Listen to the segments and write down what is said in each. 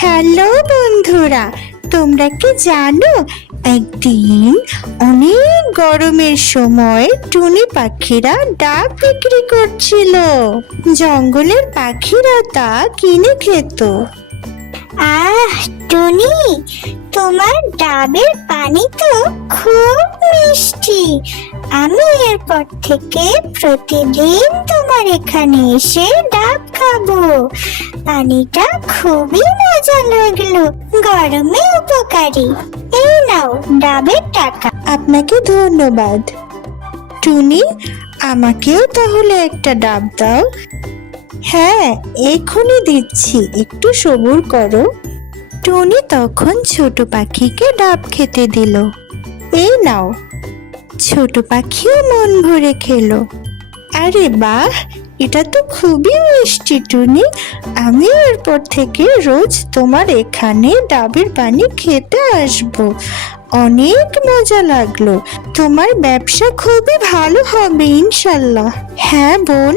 Hello বন্ধুরা, তোমরা কি জানো একদিন অনেক গরমের সময় টুনি পাখিরা ডাব বিক্রি করছিল। জঙ্গলের পাখিরা তা কিনে খেত। টুনি, তোমার ডাবের পানি তো খুব মিষ্টি। আমি এরপর থেকে প্রতিদিন তোমার এখানে এসে ডাব খাবো। পানিটা খুবই মজা লাগলো, গরমে উপকারী। এই নাও ডাবের টাকা। আপনাকে ধন্যবাদ। টুনি, আমাকেও তাহলে একটা ডাব দাও। হ্যাঁ, এক্ষুনি দিচ্ছি, একটু সবুর করো। টুনি তখন ছোট পাখিকে ডাব খেতে দিল। এই নাও। ছোট পাখিও মন ভরে খেলো। আরে বাহ, এটা তো খুবই মিষ্টি টুনি। আমি এরপর থেকে রোজ তোমার এখানে ডাবের পানি খেতে আসবো। অনেক মজা লাগলো। তোমার ব্যবসা খুবই ভালো হবে ইনশাল্লাহ। হ্যাঁ বোন,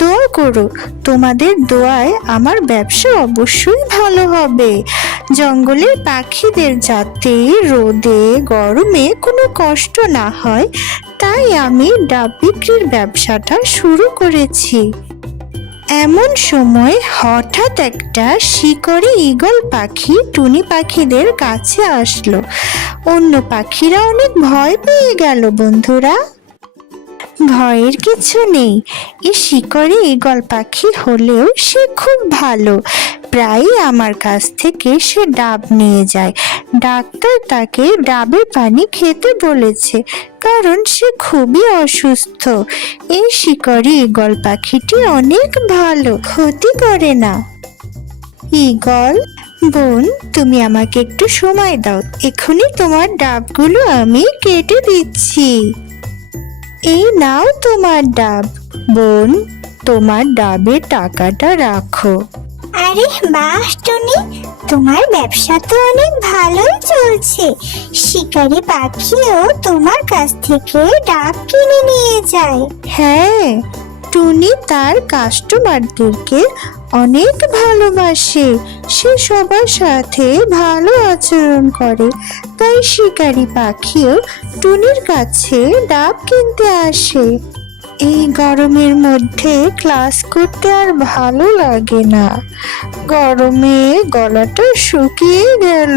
দোয়া করো। তোমাদের দোয়ায় আমার ব্যবসা অবশ্যই ভালো হবে। জঙ্গলের পাখিদের যাতে রোদে গরমে কোনো কষ্ট না হয়, তাই আমি ডাব বিক্রির ব্যবসাটা শুরু করেছি। এমন সময় হঠাৎ একটা শিকারী ঈগল পাখি টুনি পাখিদের কাছে আসলো। অন্য পাখিরা অনেক ভয় পেয়ে গেল বন্ধুরা। ভয়ের কিছু নেই, এই শিকারী ঈগল পাখি হলেও সে খুব ভালো। প্রায়ই আমার কাছ থেকে সে ডাব নিয়ে যায়। ডাক্তার তাকে ডাবের পানি খেতে বলেছে, কারণ সে খুবই অসুস্থ। এই শিকারী ঈগল পাখিটি অনেক ভালো, ক্ষতি করে না। ঈগল বোন, তুমি আমাকে একটু সময় দাও, এখনই তোমার ডাবগুলো আমি কেটে দিচ্ছি। এই নাও তোমার ডাব। বোন, তোমার ডাবের টাকাটা রাখো। আরে বাহ টুনি, তোমার ব্যবসা তো অনেক ভালোই চলছে। শিকারী পাখিও তোমার কাছ থেকে ডাব কিনে নিয়ে যায়। হ্যাঁ, টুনি তার কাস্টমারদেরকে অনেক ভালোবাসে। সে সবার সাথে ভালো আচরণ করে, তাই শিকারী পাখিও টুনির কাছে ডাব কিনতে আসে। এই গরমের মধ্যে ক্লাস করতে আর ভালো লাগে না। গরমে গলাটা শুকিয়ে গেল।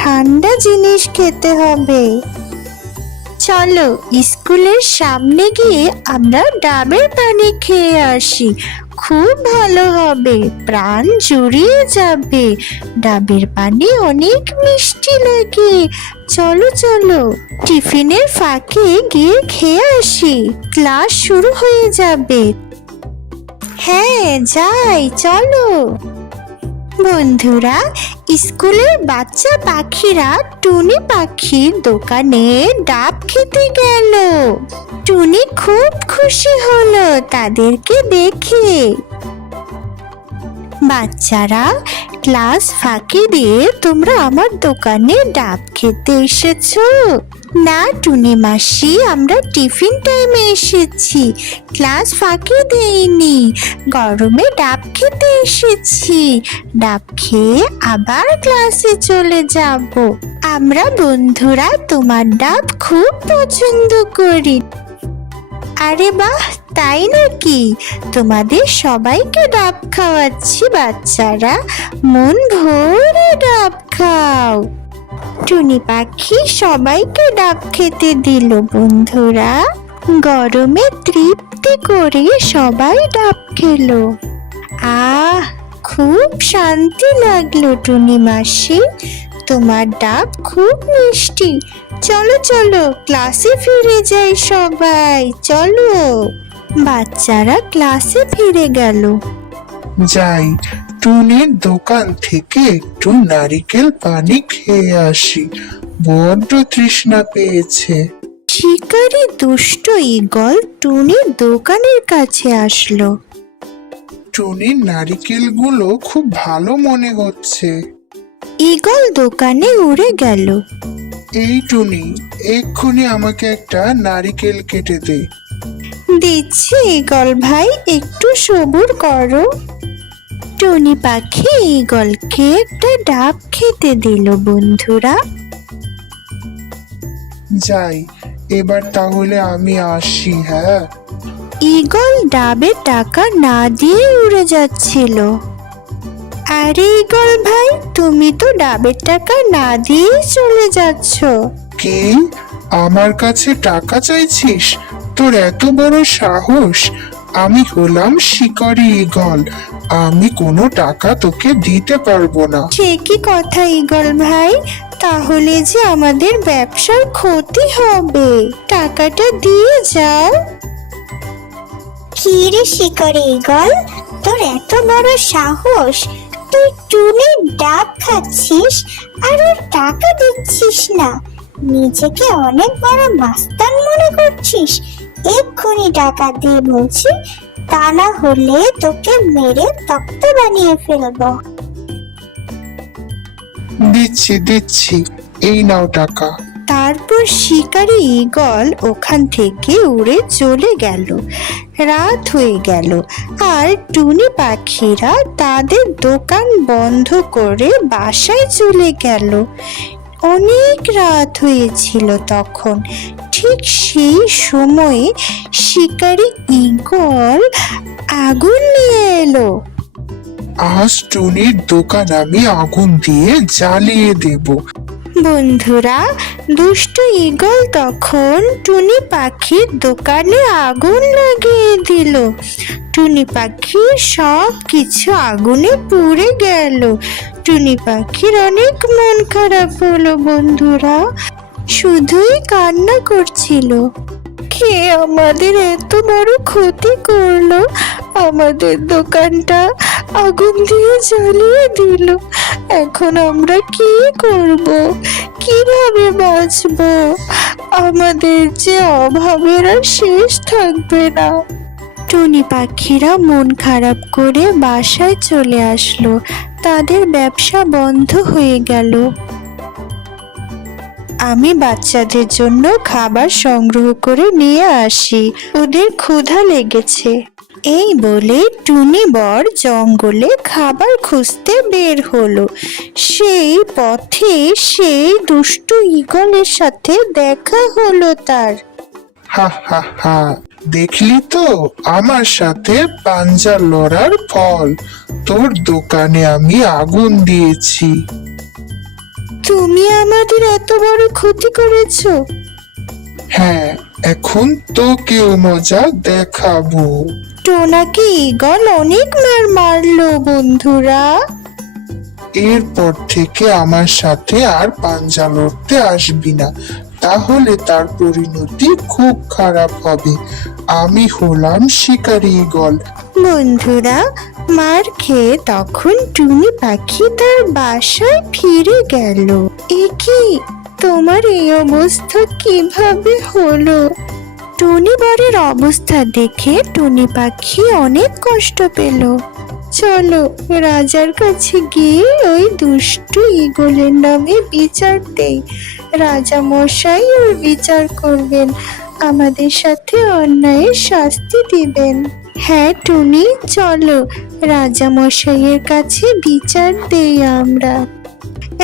ঠান্ডা জিনিস খেতে হবে। চলো স্কুলের সামনে গিয়ে আমরা ডাবের পানি খেয়ে আসি। খুব ভালো হবে, প্রাণ জুড়িয়ে যাবে। ডাবের পানি অনেক মিষ্টি লাগে। চলো চলো, টিফিনের ফাঁকে গিয়ে খেয়ে আসি, ক্লাস শুরু হয়ে যাবে। হ্যাঁ যাই, চলো। বন্ধুরা, স্কুলের বাচ্চা পাখিরা টুনি পাখির দোকানে ডাব খেতে গেল। টুনি খুব খুশি হলো তাদেরকে দেখে। বাচ্চারা, ক্লাস ফাঁকি দিয়ে তোমরা আমার দোকানে ডাব খেতে এসেছো? না টুনি মাসি, আমরা টিফিন টাইমে এসেছি, ক্লাস ফাঁকি দেইনি। গরমে ডাব খেতে এসেছি। ডাব খেয়ে আবার ক্লাসে চলে যাব। আমরা বন্ধুরা তোমার ডাব খুব পছন্দ করি। আরে বাহ, তাই নাকি? তোমাদের সবাইকে ডাব খাওয়াচ্ছি বাচ্চারা, মন ভরে ডাব খাও। টুনি পাখি সবাইকে ডাব খেতে দিল বন্ধুরা। গরমে তৃপ্তি করে সবাই ডাব খেলো। আহ, খুব শান্তি লাগলো টুনি মাসি, তোমার ডাব খুব মিষ্টি। চলো চলো, ক্লাসে ফিরে যাই সবাই, চলো। বাচ্চারা ক্লাসে ফিরে গেল। যাই, টুনির দোকান থেকে একটু নারিকেল পানি খেয়ে আসি, বড্ড তৃষ্ণা পেয়েছে। শিকারী দুষ্ট ঈগল টুনির দোকানের কাছে আসলো। টুনির নারিকেলগুলো খুব ভালো মনে হচ্ছে। ঈগল দোকানে উড়ে গেল। এই টুনি, এক্ষুনি আমাকে একটা নারিকেল কেটে দে। দিচ্ছি ঈগল ভাই, একটু সবুর করো। টুনি পাখি ঈগলকে একটা ডাব খেতে দিল বন্ধুরা। যাই, এবার তাহলে আমি আসি। হ্যাঁ, ঈগল ডাবের টাকা না দিয়ে উড়ে যাচ্ছিল। আরে ঈগল ভাই, তুমি তো ডাবের টাকা না দিয়ে চলে যাচ্ছ। কি? আমার কাছে টাকা চাইছিস? তোর এত বড় সাহস! আমি হলাম শিকারী ঈগল, আমি কোনো টাকা তোকে দিতে পারবো না। সে কি কথা ঈগল ভাই, তাহলে যে আমাদের ব্যবসার ক্ষতি হবে, টাকাটা দিয়ে যাও। কি রে শিকারি ঈগল, তোর এত বড় সাহস! তুই টুনির ডাব খাচ্ছিস আর ওর টাকা দিচ্ছিস না? নিজেকে অনেক বড় মাস্তান মনে করছিস? এক্ষুনি টাকা দিয়ে বলছি, তা না হলে তোকে মেরে তক্ত বানিয়ে ফেলবো। দিচ্ছি দিচ্ছি, এই নাও টাকা। তারপর শিকারী ঈগল ওখান থেকে উড়ে চলে গেল। রাত হয়ে গেল আর টুনি পাখিরা তাদের দোকান বন্ধ করে বাসায় চলে গেল। অনেক রাত হয়েছিল তখন। ঠিক সেই সময়ে শিকারী ঈগল আগুন নিয়ে এলো। আজ টুনির দোকান আমি আগুন দিয়ে জ্বালিয়ে দেব। বন্ধুরা, দুষ্ট ঈগল তখন টুনি পাখির দোকানে আগুন লাগিয়ে দিল। টুনি পাখির সব কিছু আগুনে পুড়ে গেল। টুনি পাখির অনেক মন খারাপ হলো বন্ধুরা, শুধুই কান্না করছিল। কে আমাদের এত বড় ক্ষতি করলো, আমাদের দোকানটা আগুন দিয়ে জ্বালিয়ে দিল। এখন আমরা কি করব, কিভাবে বাঁচবো? আমাদের যে অভাবের আর শেষ থাকবে না। টুনি পাখিরা মন খারাপ করে বাসায় চলে আসলো। তাদের ব্যবসা বন্ধ হয়ে গেল। আমি বাচ্চাদের জন্য খাবার সংগ্রহ করে নিয়ে আসি, ওদের ক্ষুধা লেগেছে। এই বলে টুনি বর জঙ্গলে খাবার খুঁজতে বের হলো। সেই পথে সেই দুষ্টু ঈগলের সাথে দেখা হলো তার। হা হা হা, দেখলি তো আমার সাথে পাঞ্জা লড়ার ফল। তোর দোকানে আমি আগুন দিয়েছি। তুমি আমাদের এত বড় ক্ষতি করেছো। হ্যাঁ, এখন তোকেও মজা দেখাবো। টোনাকে ঈগল অনেক মার মারলো বন্ধুরা। এরপর থেকে আমার সাথে আর পাঞ্জা লড়তে আসবি না, তাহলে তার পরিণতি খুব খারাপ হবে। আমি হলাম শিকারী ঈগল। বন্ধুরা, মার খেয়ে তখন টুনি পাখি তার বাসায় ফিরে গেল। এ কি, তোমার এই অবস্থা কিভাবে হলো? টুনি বরের অবস্থা দেখে টুনি পাখি অনেক কষ্ট পেল। চলো রাজার কাছে গিয়ে ওই দুষ্টু ঈগলের নামে বিচার দেই। রাজা মশাই ওর বিচার করবেন, আমাদের সাথে অন্যায়ের শাস্তি দিবেন। হ্যাঁ টুনি, চলো রাজা মশাইয়ের কাছে বিচার দেই আমরা।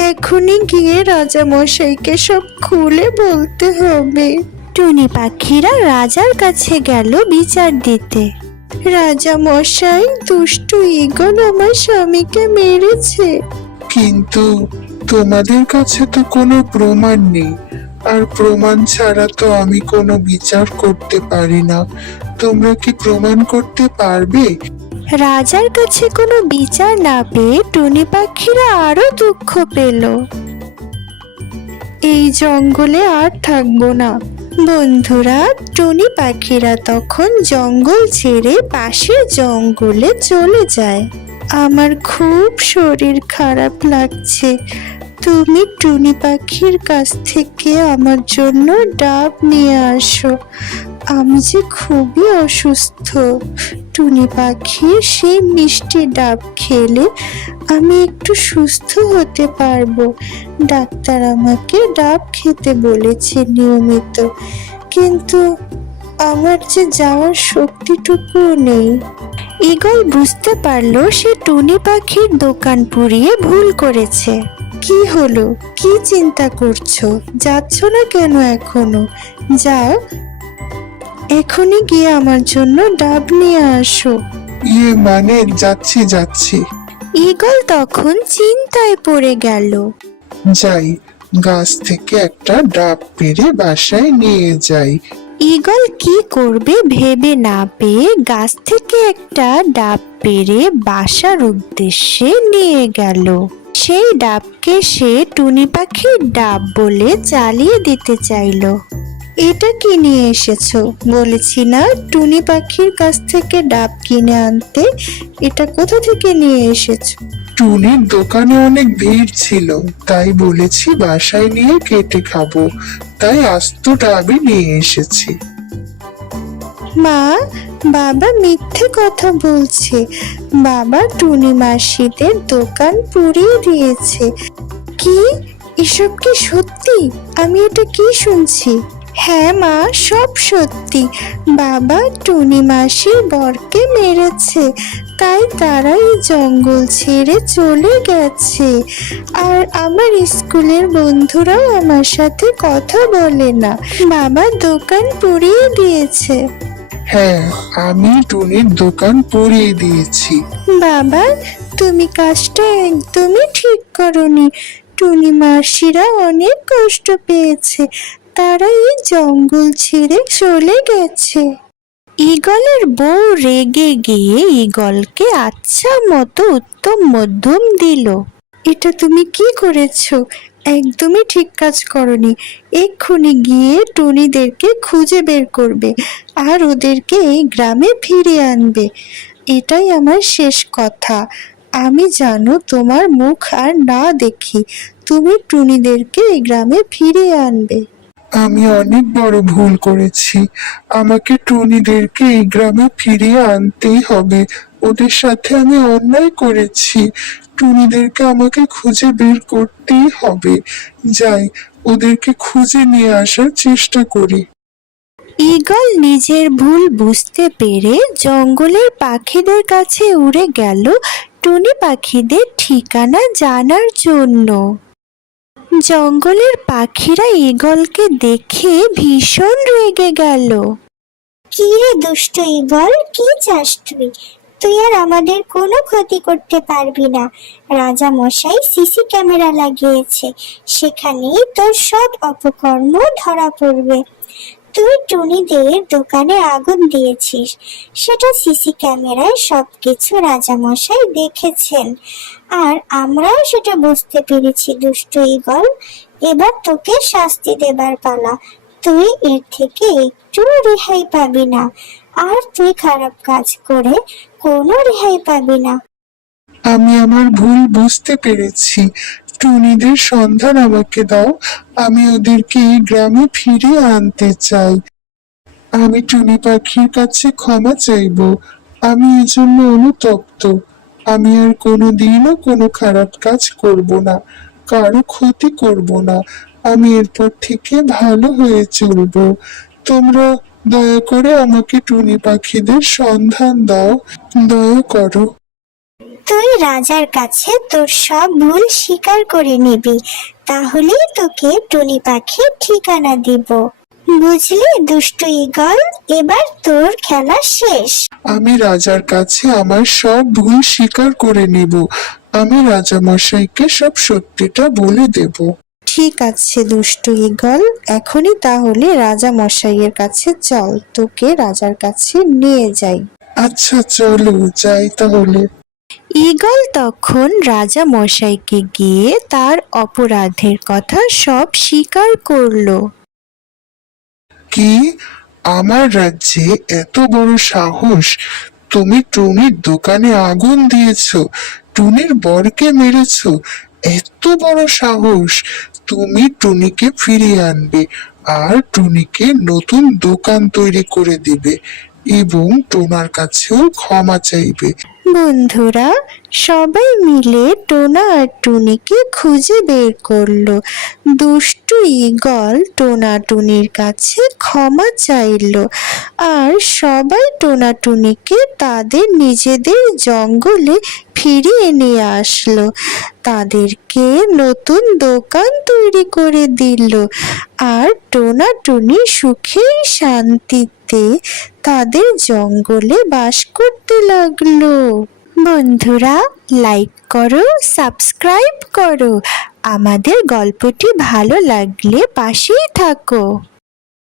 এখনই গিয়ে রাজা মশাইকে সব খুলে বলতে হবে। টুনি পাখিরা রাজার কাছে গেল বিচার দিতে। রাজা মশাই, দুষ্টু ঈগল আমার স্বামীকে মেরেছে। কিন্তু তোমাদের কাছে তো কোনো প্রমাণ নেই, আর প্রমাণ ছাড়া তো আমি কোনো বিচার করতে পারি না। তোমরা কি প্রমাণ করতে পারবে? রাজার কাছে কোনো বিচার না পেয়ে টুনি পাখিরা আরো দুঃখ পেল। এই জঙ্গলে আর থাকবো না। বন্ধুরা, টুনি পাখিরা তখন জঙ্গল ছেড়ে পাশের জঙ্গলে চলে যায়। আমার খুব শরীর খারাপ লাগছে, তুমি টুনি পাখির কাছ থেকে আমার জন্য ডাব নিয়ে আসো, আমি যে খুবই অসুস্থ। টুনি পাখির সেই মিষ্টি ডাব খেলে আমি একটু সুস্থ হতে পারবো। ডাক্তার আমাকে ডাব খেতে বলেছে নিয়মিত, কিন্তু আমার যে যাওয়ার শক্তিটুকুও নেই। ঈগল বুঝতে পারলো সে টুনি পাখির দোকান পুড়িয়ে ভুল করেছে। কি হলো, কি চিন্তা করছো? যাচ্ছ না কেন এখনো? যাও, এখনই গিয়ে আমার জন্য ডাব নিয়ে আসো। মানে যাচ্ছি যাচ্ছি। ঈগল তখন চিন্তায় পড়ে গেল। যাই, গাছ থেকে একটা ডাব পেড়ে বাসায় নিয়ে যাই। ঈগল কি করবে ভেবে না পেয়ে গাছ থেকে একটা ডাব পেড়ে বাসার উদ্দেশ্যে নিয়ে গেল। সেই ডাবকে সে টুনি পাখির ডাব বলে চালিয়ে দিতে চাইলো। এটা কি নিয়ে এসেছো? বলেছি না টুনি পাখির কাছ থেকে ডাব কিনে আনতে। এটা কোথা থেকে নিয়ে এসেছো? টুনির দোকানে অনেক ভিড় ছিল, তাই বলেছি বাসায় নিয়ে কেটে খাবো, তাই আস্ত ডাবই নিয়ে এসেছি। মা, বাবা মিথ্যে কথা বলছে। বাবা টুনি মাসিদের দোকান পুড়িয়ে দিয়েছে। কি? এসব কি সত্যি? আমি এটা কি শুনছি? হ্যাঁ মা, সব সত্যি। বাবা টুনি মাসির বরকে মেরেছে, তাই তারা এই জঙ্গল ছেড়ে চলে গেছে। আর আমার স্কুলের বন্ধুরাও আমার সাথে কথা বলে না। বাবা দোকান পুড়িয়ে দিয়েছে। হ্যাঁ, আমি টুনির দোকান পুড়িয়ে দিয়েছি। বাবা, তুমি কাজটা একদমই ঠিক করনি। টুনি মাসিরা অনেক কষ্ট পেয়েছে, তারা এই জঙ্গল ছেড়ে চলে গেছে। ঈগলের বউ রেগে গিয়ে ঈগলকে আচ্ছা মতো উত্তম মধ্যম দিল। এটা তুমি কি করেছো? একদমই ঠিক কাজ করনি। এক্ষুনি গিয়ে টুনিদেরকে খুঁজে বের করবে আর ওদেরকে এই গ্রামে ফিরিয়ে আনবে। এটাই আমার শেষ কথা। আমি জানো তোমার মুখ আর না দেখি তুমি টুনিদেরকে এই গ্রামে ফিরিয়ে আনবে। আমি অনেক বড় ভুল করেছি, আমাকে টুনিদেরকে এই গ্রামে ফিরিয়ে আনতেই হবে। ওদের সাথে আমি অন্যায় করেছি, টুনিদেরকে আমাকে খুঁজে বের করতেই হবে। যাই, ওদেরকে খুঁজে নিয়ে আসার চেষ্টা করি। ঈগল নিজের ভুল বুঝতে পেরে জঙ্গলের পাখিদের কাছে উড়ে গেল টুনি পাখিদের ঠিকানা জানার জন্য। জঙ্গলের পাখিরা ঈগলকে দেখে ভীষণ রেগে গেল। কি রে দুষ্ট ঈগল, কি চাস তুই? তুই আর আমাদের কোনো ক্ষতি করতে পারবি না। রাজা মশাই সিসি ক্যামেরা লাগিয়েছে, সেখানেই তোর সব অপকর্ম ধরা পড়বে। তুই টুনিদের দোকানে আগুন দিয়েছিস, সেটা সিসি ক্যামেরায় সবকিছু রাজা মশাই দেখেছেন, আর আমরাও সেটা বুঝতে পেরেছি। দুষ্ট ঈগল, এবার তোকে শাস্তি দেবার পালা। তুই এর থেকে একটু রেহাই পাবি না, আর তুই খারাপ কাজ করে কোনো রেহাই পাবি না। আমি আমার ভুল বুঝতে পেরেছি, টুনিদের সন্ধান আমাকে দাও, আমি ওদেরকে এই গ্রামে ফিরিয়ে আনতে চাই। আমি টুনি পাখির কাছে ক্ষমা চাইবো, আমি এজন্য অনুতপ্ত। আমি আর কোনোদিনও কোনো খারাপ কাজ করব না, কারো ক্ষতি করব না। আমি এরপর থেকে ভালো হয়ে চলবো। তোমরা দয়া করে আমাকে টুনি পাখিদের সন্ধান দাও, দয়া করো। তুই রাজার কাছে তোর সব ভুল স্বীকার করে নিবি, তাহলেই তোকে টুনি পাখির ঠিকানা দিব। বুঝলি দুষ্ট ঈগল, এবার তোর খেলা শেষ। আমি রাজার কাছে আমার সব ভুল স্বীকার করে নেব। আমি রাজা মশাইকে সব সত্যিটা বলে দেব। ঠিক আছে দুষ্টু ঈগল, এখনই তাহলে রাজা মশাইয়ের কাছে চল, তোকে রাজার কাছে নিয়ে যাই। আচ্ছা চলো যাই তাহলে। ঈগল তখন রাজা মশাইকে গিয়ে তার অপরাধের কথা সব স্বীকার করলো। কি, আমার রাজ্যে এত বড় সাহস? তুমি টুনির দোকানে আগুন দিয়েছো, টুনির বরকে মেরেছো, এত বড় সাহস! তুমি টুনিকে ফিরিয়ে আনবে আর টুনিকে নতুন দোকান তৈরি করে দিবে এবং টোনার কাছেও ক্ষমা চাইবে। বন্ধুরা, সবাই মিলে টোনা আর টুনিকে খুঁজে বের করলো। দুষ্টু ঈগল টোনা টুনির কাছে ক্ষমা চাইলো আর সবাই টোনা টুনিকে তাদের নিজেদের জঙ্গলে ফিরিয়ে নিয়ে আসলো। তাদেরকে নতুন দোকান তৈরি করে দিল আর টোনা টুনি সুখে শান্তিতে তাদের জঙ্গলে বাস করতে লাগলো। বন্ধুরা, লাইক করো, সাবস্ক্রাইব করো। আমাদের গল্পটি ভালো লাগলে পাশেই থাকো।